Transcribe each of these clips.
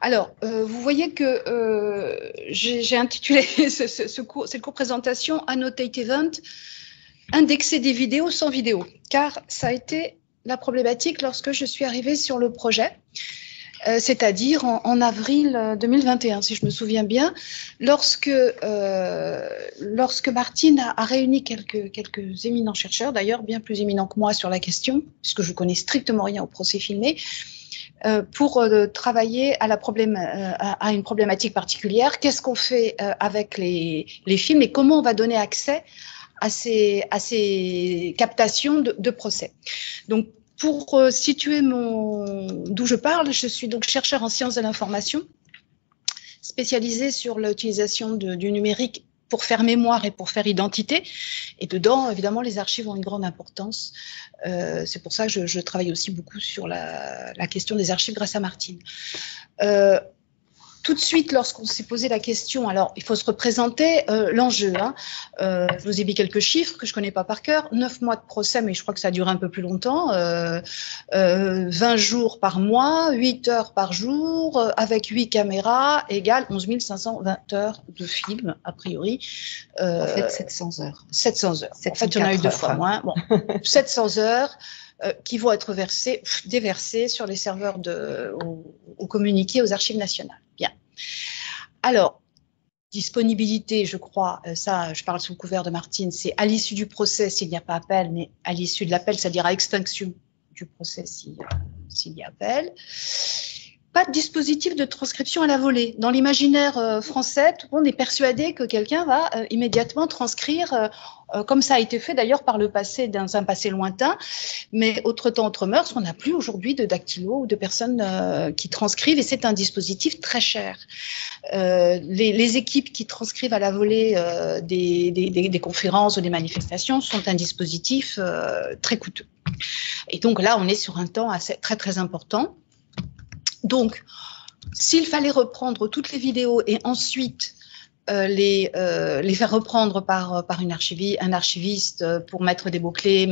Alors, vous voyez que j'ai intitulé cette courte présentation « Annotate Event, indexer des vidéos sans vidéo », car ça a été la problématique lorsque je suis arrivée sur le projet, c'est-à-dire en avril 2021, si je me souviens bien, lorsque Martine a réuni quelques éminents chercheurs, d'ailleurs bien plus éminents que moi sur la question, puisque je connais strictement rien au procès filmé, pour travailler à une problématique particulière. Qu'est-ce qu'on fait avec les films et comment on va donner accès à ces captations de procès. Donc, pour situer d'où je parle, je suis donc chercheur en sciences de l'information, spécialisée sur l'utilisation du numérique pour faire mémoire et pour faire identité. Et dedans, évidemment, les archives ont une grande importance. C'est pour ça que je travaille aussi beaucoup sur la question des archives grâce à Martine. Tout de suite, lorsqu'on s'est posé la question, alors il faut se représenter l'enjeu. Je vous ai mis quelques chiffres que je ne connais pas par cœur. 9 mois de procès, mais je crois que ça a duré un peu plus longtemps. 20 jours par mois, 8 heures par jour, avec 8 caméras, égale 11 520 heures de film, a priori. En fait, 700 heures. 700 heures. En fait, il y en a eu 2 fois moins. Bon, 700 heures. Qui vont être déversées sur les serveurs au communiqué aux archives nationales. Bien. Alors, disponibilité, je crois, ça, je parle sous le couvert de Martine, c'est à l'issue du procès s'il n'y a pas appel, mais à l'issue de l'appel, c'est-à-dire à extinction du procès s'il y a appel. Pas de dispositif de transcription à la volée. Dans l'imaginaire français, tout le monde est persuadé que quelqu'un va immédiatement transcrire, comme ça a été fait d'ailleurs par le passé, dans un passé lointain. Mais autre temps, autre mœurs, on n'a plus aujourd'hui de dactylo ou de personnes qui transcrivent, et c'est un dispositif très cher. Les équipes qui transcrivent à la volée des conférences ou des manifestations sont un dispositif très coûteux. Et donc là, on est sur un temps très très important. Donc, s'il fallait reprendre toutes les vidéos et ensuite les faire reprendre par un archiviste pour mettre des mots-clés,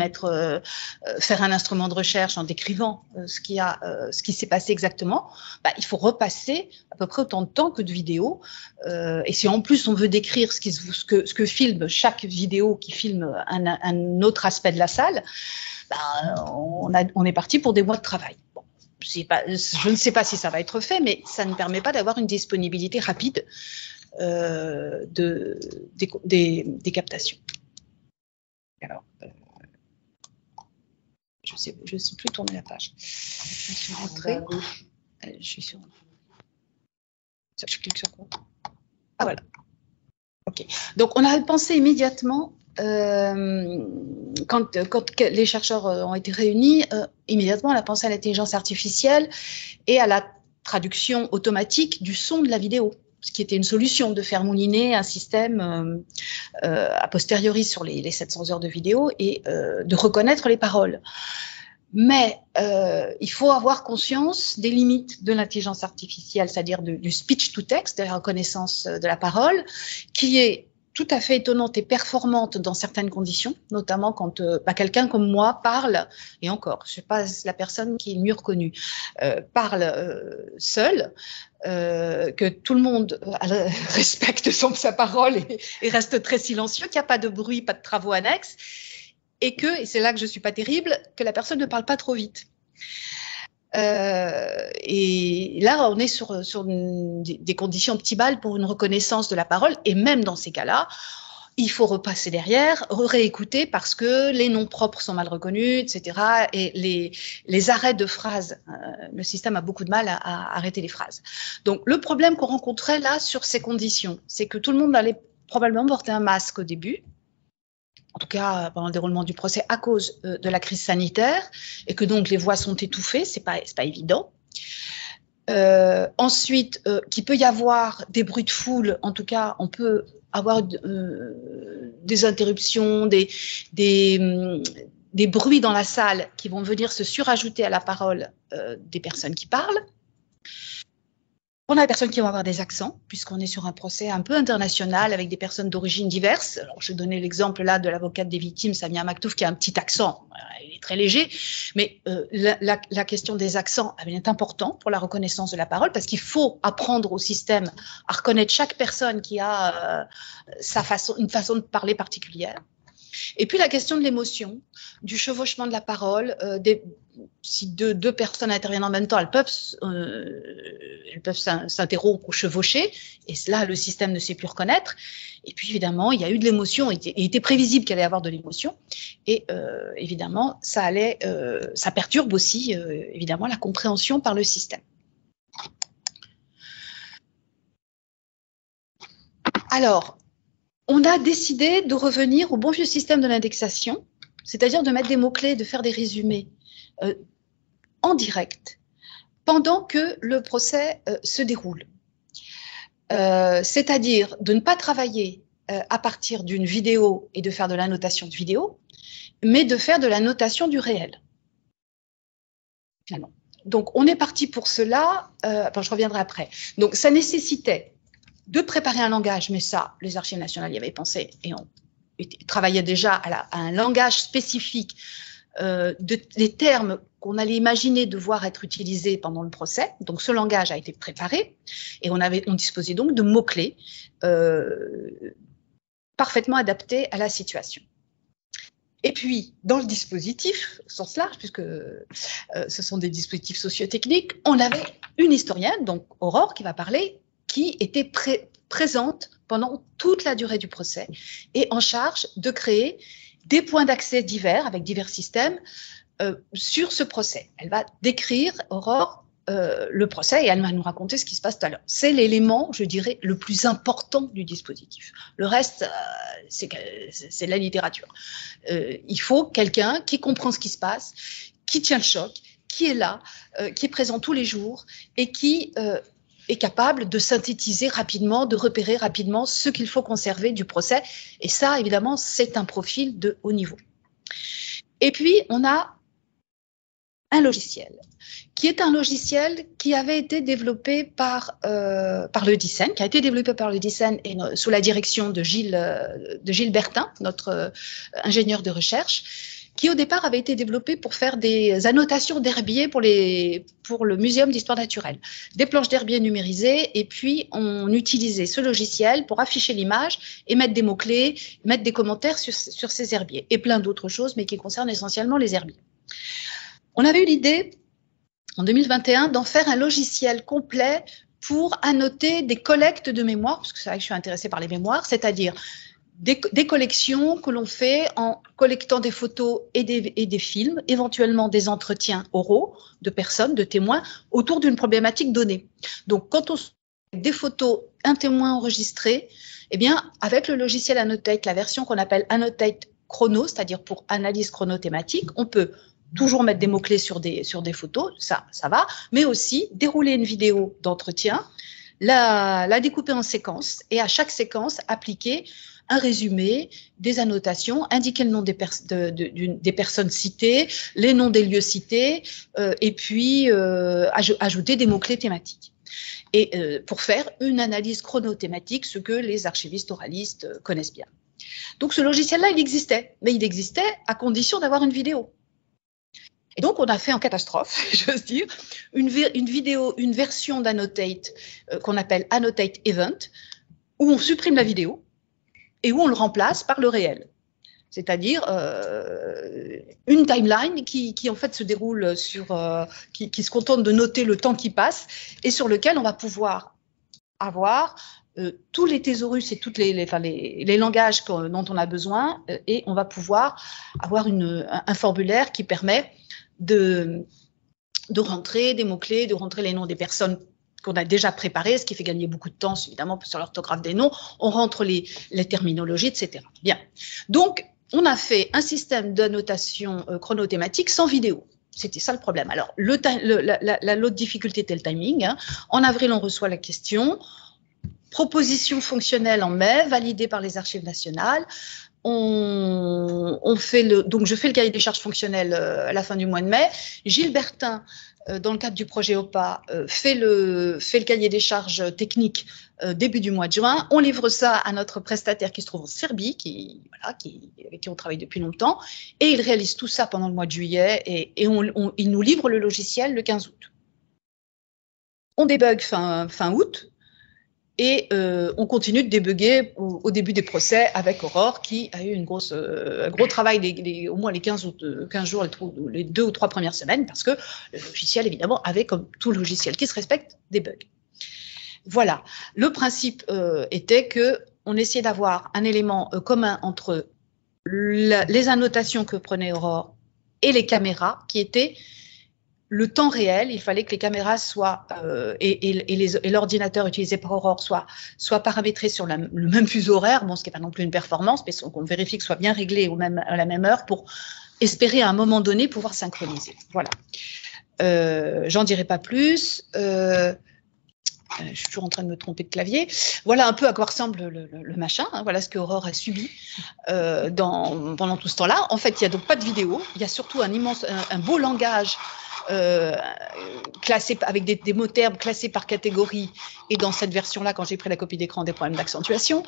faire un instrument de recherche en décrivant ce qui s'est passé exactement, il faut repasser à peu près autant de temps que de vidéos. Et si en plus on veut décrire ce que filme chaque vidéo qui filme un autre aspect de la salle, on est parti pour des mois de travail. Je ne sais pas si ça va être fait, mais ça ne permet pas d'avoir une disponibilité rapide des captations. Alors, je sais plus tourner la page. Je suis rentrée. Je suis sur. Je clique sur quoi? Ah voilà. Ok. Donc on a pensé immédiatement. Quand les chercheurs ont été réunis, immédiatement on a pensé à l'intelligence artificielle et à la traduction automatique du son de la vidéo, ce qui était une solution de faire mouliner un système a posteriori sur les 700 heures de vidéo et de reconnaître les paroles. Mais il faut avoir conscience des limites de l'intelligence artificielle, c'est-à-dire du speech to text, de la reconnaissance de la parole, qui est tout à fait étonnante et performante dans certaines conditions, notamment quand quelqu'un comme moi parle, et encore, je ne sais pas la personne qui est le mieux reconnue, parle seul, que tout le monde respecte sa parole et reste très silencieux, qu'il n'y a pas de bruit, pas de travaux annexes, et c'est là que je ne suis pas terrible, que la personne ne parle pas trop vite. Et là, on est sur des conditions optimales pour une reconnaissance de la parole. Et même dans ces cas-là, il faut repasser derrière, réécouter parce que les noms propres sont mal reconnus, etc. Et les arrêts de phrases, le système a beaucoup de mal à arrêter les phrases. Donc, le problème qu'on rencontrait là sur ces conditions, c'est que tout le monde allait probablement porter un masque au début, en tout cas pendant le déroulement du procès, à cause de la crise sanitaire, et que donc les voix sont étouffées, c'est pas évident. Ensuite, qu'il peut y avoir des bruits de foule, en tout cas, on peut avoir des interruptions, des bruits dans la salle qui vont venir se surajouter à la parole des personnes qui parlent. On a des personnes qui vont avoir des accents, puisqu'on est sur un procès un peu international avec des personnes d'origine diverses. Alors, je donnais l'exemple là de l'avocate des victimes, Samia Maktouf, qui a un petit accent. Il est très léger, mais la question des accents est importante pour la reconnaissance de la parole, parce qu'il faut apprendre au système à reconnaître chaque personne qui a une façon de parler particulière. Et puis la question de l'émotion, du chevauchement de la parole, si deux personnes interviennent en même temps, elles peuvent s'interrompre ou chevaucher, et là le système ne sait plus reconnaître. Et puis évidemment, il y a eu de l'émotion, il était prévisible qu'il allait y avoir de l'émotion, et évidemment, ça perturbe aussi évidemment la compréhension par le système. Alors, on a décidé de revenir au bon vieux système de l'indexation, c'est-à-dire de mettre des mots-clés, de faire des résumés en direct pendant que le procès se déroule. C'est-à-dire de ne pas travailler à partir d'une vidéo et de faire de l'annotation de vidéo, mais de faire de la notation du réel. Finalement. Donc, on est parti pour cela, je reviendrai après. Donc, ça nécessitait de préparer un langage, mais ça, les archives nationales y avaient pensé et on travaillait déjà à un langage spécifique des termes qu'on allait imaginer devoir être utilisés pendant le procès. Donc, ce langage a été préparé et on disposait donc de mots-clés parfaitement adaptés à la situation. Et puis, dans le dispositif, au sens large, puisque ce sont des dispositifs socio-techniques, on avait une historienne, donc Aurore, qui va parler, qui était présente pendant toute la durée du procès et en charge de créer des points d'accès divers avec divers systèmes sur ce procès. Elle va décrire, Aurore, le procès et elle va nous raconter ce qui se passe tout à l'heure. C'est l'élément, je dirais, le plus important du dispositif. Le reste, c'est de la littérature. Il faut quelqu'un qui comprend ce qui se passe, qui tient le choc, qui est là, qui est présent tous les jours et qui est capable de synthétiser rapidement, de repérer rapidement ce qu'il faut conserver du procès. Et ça, évidemment, c'est un profil de haut niveau. Et puis, on a un logiciel, qui est un logiciel qui avait été développé par le DICEN, qui a été développé par le DICEN et sous la direction de Gilles Bertin, notre ingénieur de recherche, qui au départ avait été développé pour faire des annotations d'herbiers pour le Muséum d'histoire naturelle. Des planches d'herbiers numérisées, et puis on utilisait ce logiciel pour afficher l'image et mettre des mots-clés, mettre des commentaires sur ces herbiers, et plein d'autres choses, mais qui concernent essentiellement les herbiers. On avait eu l'idée, en 2021, d'en faire un logiciel complet pour annoter des collectes de mémoires, parce que c'est vrai que je suis intéressée par les mémoires, c'est-à-dire des collections que l'on fait en collectant des photos et des films, éventuellement des entretiens oraux de personnes, de témoins, autour d'une problématique donnée. Donc, quand on des photos, un témoin enregistré, eh bien, avec le logiciel Annotate, la version qu'on appelle Annotate Chrono, c'est-à-dire pour analyse chronothématique, on peut toujours mettre des mots-clés sur des photos, ça va, mais aussi dérouler une vidéo d'entretien, la découper en séquences et à chaque séquence appliquer un résumé, des annotations, indiquer le nom des personnes citées, les noms des lieux cités, et puis ajouter des mots-clés thématiques. Et pour faire une analyse chronothématique, ce que les archivistes oralistes connaissent bien. Donc ce logiciel-là, il existait, mais il existait à condition d'avoir une vidéo. Et donc, on a fait en catastrophe, j'ose dire, une version d'Annotate qu'on appelle Annotate Event, où on supprime la vidéo et où on le remplace par le réel. C'est-à-dire une timeline qui en fait se déroule qui se contente de noter le temps qui passe et sur lequel on va pouvoir avoir tous les thésaurus et tous les langages dont on a besoin et on va pouvoir avoir un formulaire qui permet de rentrer des mots-clés, de rentrer les noms des personnes qu'on a déjà préparées, ce qui fait gagner beaucoup de temps, évidemment, sur l'orthographe des noms. On rentre les terminologies, etc. Bien. Donc, on a fait un système d'annotation chronothématique sans vidéo. C'était ça le problème. Alors, l'autre difficulté était le timing. Hein. En avril, on reçoit la question. Proposition fonctionnelle en mai, validée par les archives nationales. donc je fais le cahier des charges fonctionnelles à la fin du mois de mai. Gilles Bertin, dans le cadre du projet OPA, fait le cahier des charges techniques début du mois de juin. On livre ça à notre prestataire qui se trouve en Serbie, avec qui on travaille depuis longtemps, et il réalise tout ça pendant le mois de juillet, et il nous livre le logiciel le 15 août. On débug fin août, et on continue de débugger au début des procès avec Aurore, qui a eu un gros travail au moins les 15 jours, les 2 ou 3 premières semaines, parce que le logiciel, évidemment, avait, comme tout logiciel qui se respecte, des bugs. Voilà. Le principe était qu'on essayait d'avoir un élément commun entre les annotations que prenait Aurore et les caméras, qui étaient le temps réel. Il fallait que les caméras soient et l'ordinateur utilisé par Aurore soit paramétré sur le même fuseau horaire, bon, ce qui n'est pas non plus une performance, mais qu'on vérifie que ce soit bien réglé à la même heure pour espérer à un moment donné pouvoir synchroniser. Voilà. J'en dirai pas plus. Je suis toujours en train de me tromper de clavier. Voilà un peu à quoi ressemble le machin. Hein. Voilà ce qu'Aurore a subi pendant tout ce temps-là. En fait, il n'y a donc pas de vidéo. Il y a surtout un beau langage classé avec des mots termes classés par catégorie, et dans cette version-là, quand j'ai pris la copie d'écran, des problèmes d'accentuation.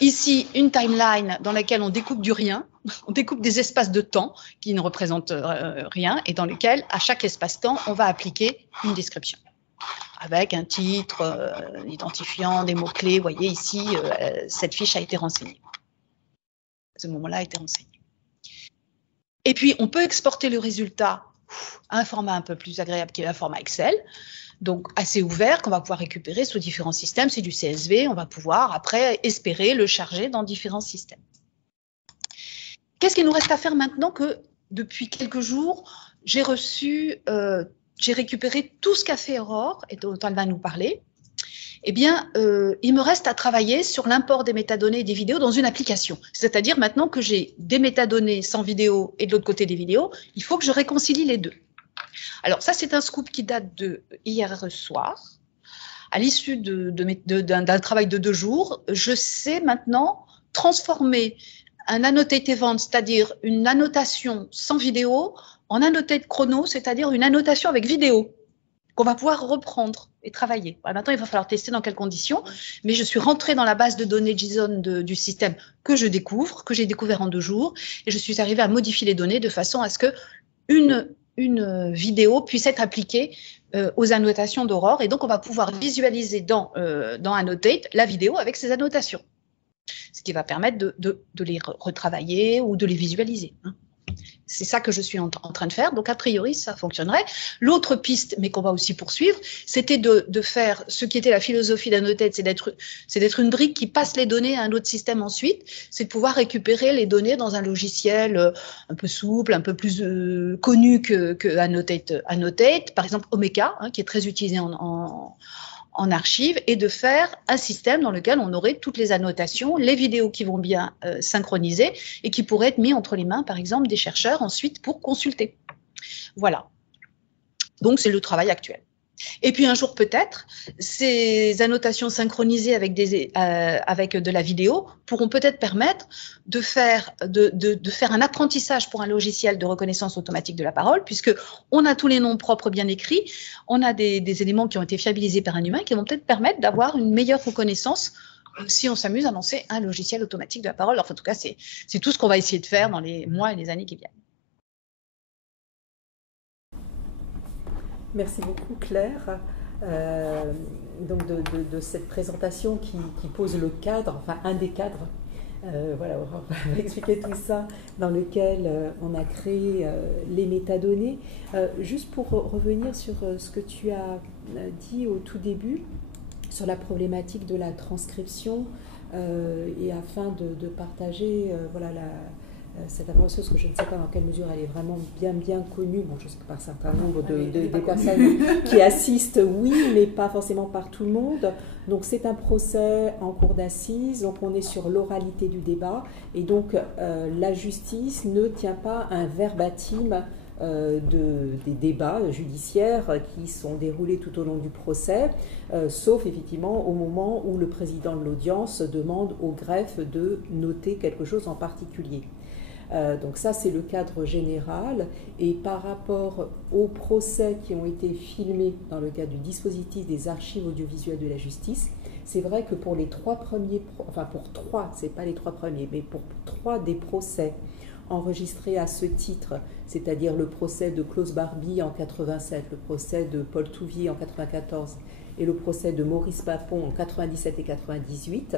Ici, une timeline dans laquelle on découpe du rien, on découpe des espaces de temps qui ne représentent rien, et dans lesquels, à chaque espace-temps, on va appliquer une description avec un titre, identifiant, des mots-clés. Vous voyez ici, cette fiche a été renseignée. À ce moment-là, a été renseignée. Et puis, on peut exporter le résultat à un format un peu plus agréable qui est un format Excel, donc assez ouvert, qu'on va pouvoir récupérer sous différents systèmes. C'est du CSV, on va pouvoir après espérer le charger dans différents systèmes. Qu'est-ce qu'il nous reste à faire maintenant que depuis quelques jours, j'ai récupéré tout ce qu'a fait Aurore et dont elle va nous parler? Eh bien, il me reste à travailler sur l'import des métadonnées et des vidéos dans une application. C'est-à-dire maintenant que j'ai des métadonnées sans vidéo et de l'autre côté des vidéos, il faut que je réconcilie les deux. Alors ça, c'est un scoop qui date de hier soir. À l'issue d'un travail de 2 jours, je sais maintenant transformer un annotate event, c'est-à-dire une annotation sans vidéo, en annotate chrono, c'est-à-dire une annotation avec vidéo, qu'on va pouvoir reprendre et travailler. Voilà, maintenant, il va falloir tester dans quelles conditions, mais je suis rentrée dans la base de données JSON du système que j'ai découvert en 2 jours, et je suis arrivée à modifier les données de façon à ce qu'une vidéo puisse être appliquée aux annotations d'Aurore, et donc on va pouvoir visualiser dans Annotate la vidéo avec ces annotations, ce qui va permettre de les retravailler ou de les visualiser. C'est ça que je suis en train de faire, donc a priori ça fonctionnerait. L'autre piste, mais qu'on va aussi poursuivre, c'était de faire ce qui était la philosophie d'Annotate, c'est d'être une brique qui passe les données à un autre système ensuite, c'est de pouvoir récupérer les données dans un logiciel un peu souple, un peu plus connu que Annotate, par exemple Omeka, hein, qui est très utilisé en archive, et de faire un système dans lequel on aurait toutes les annotations, les vidéos qui vont bien synchroniser et qui pourraient être mis entre les mains, par exemple, des chercheurs ensuite pour consulter. Voilà. Donc, c'est le travail actuel. Et puis un jour peut-être, ces annotations synchronisées avec de la vidéo pourront peut-être permettre de faire un apprentissage pour un logiciel de reconnaissance automatique de la parole, puisqu'on a tous les noms propres bien écrits, on a des éléments qui ont été fiabilisés par un humain qui vont peut-être permettre d'avoir une meilleure reconnaissance si on s'amuse à lancer un logiciel automatique de la parole. Enfin, en tout cas, c'est tout ce qu'on va essayer de faire dans les mois et les années qui viennent. Merci beaucoup Claire donc de cette présentation qui pose le cadre, enfin un des cadres, voilà, on va expliquer tout ça, dans lequel on a créé les métadonnées. Juste pour revenir sur ce que tu as dit au tout début, sur la problématique de la transcription et afin de partager voilà, cette information, parce que je ne sais pas dans quelle mesure elle est vraiment bien connue, bon, je sais que par un certain nombre des personnes qui assistent, oui, mais pas forcément par tout le monde. Donc c'est un procès en cour d'assises, donc on est sur l'oralité du débat, et donc la justice ne tient pas un verbatim des débats judiciaires qui sont déroulés tout au long du procès, sauf effectivement au moment où le président de l'audience demande au greffe de noter quelque chose en particulier. Donc ça, c'est le cadre général. Et par rapport aux procès qui ont été filmés dans le cadre du dispositif des archives audiovisuelles de la justice, c'est vrai que pour les 3 premiers, enfin pour 3, c'est pas les 3 premiers, mais pour 3 des procès enregistrés à ce titre, c'est-à-dire le procès de Klaus Barbie en 87, le procès de Paul Touvier en 94 et le procès de Maurice Papon en 97 et 98,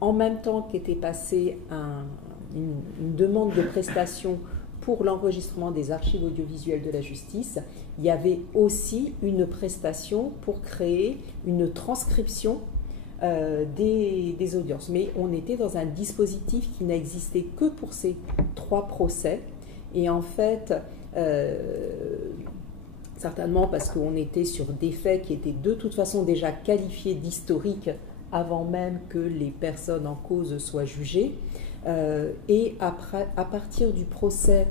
en même temps qu'était passée une demande de prestation pour l'enregistrement des archives audiovisuelles de la justice, il y avait aussi une prestation pour créer une transcription des audiences. Mais on était dans un dispositif qui n'existait que pour ces 3 procès. Et en fait, certainement parce qu'on était sur des faits qui étaient de toute façon déjà qualifiés d'historiques avant même que les personnes en cause soient jugées. Et après, à partir du procès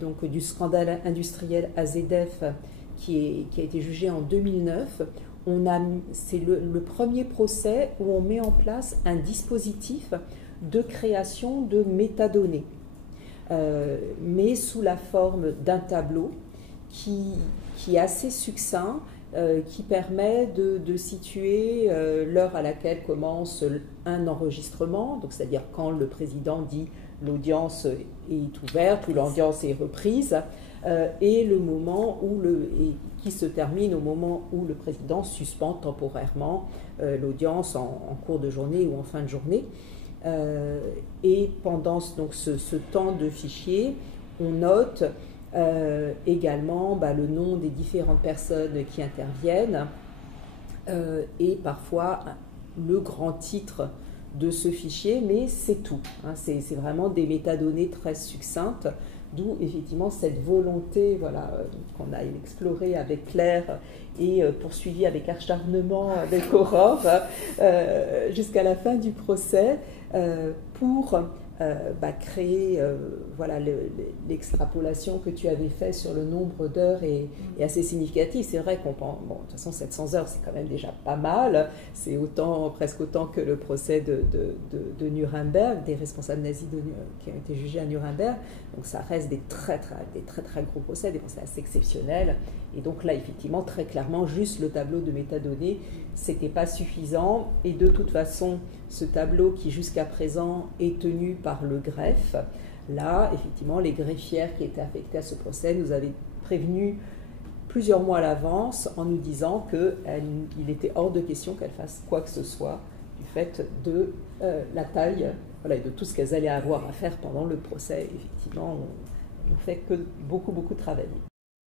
donc du scandale industriel AZF qui a été jugé en 2009, c'est le premier procès où on met en place un dispositif de création de métadonnées, mais sous la forme d'un tableau qui est assez succinct, qui permet de situer l'heure à laquelle commence un enregistrement, donc c'est-à-dire quand le président dit l'audience est ouverte ou l'audience est reprise, et le moment où qui se termine au moment où le président suspend temporairement l'audience en cours de journée ou en fin de journée. Et pendant donc, ce temps de fichier, on note également le nom des différentes personnes qui interviennent et parfois le grand titre de ce fichier, mais c'est tout. Hein, c'est vraiment des métadonnées très succinctes, d'où effectivement cette volonté qu'on a explorée avec Claire et poursuivie avec acharnement avec Aurore jusqu'à la fin du procès pour créer l'extrapolation que tu avais faite sur le nombre d'heures est assez significative. C'est vrai qu'on pense, de toute façon 700 heures c'est quand même déjà pas mal, c'est presque autant que le procès de Nuremberg, des responsables nazis qui ont été jugés à Nuremberg, donc ça reste des très gros procès, des procès assez exceptionnels, et donc là effectivement très clairement juste le tableau de métadonnées c'était pas suffisant, et de toute façon ce tableau qui jusqu'à présent est tenu par le greffe, là effectivement les greffières qui étaient affectées à ce procès nous avaient prévenu plusieurs mois à l'avance en nous disant qu'il était hors de question qu'elles fassent quoi que ce soit du fait de la taille et de tout ce qu'elles allaient avoir à faire pendant le procès. Effectivement, on ne fait que beaucoup travailler.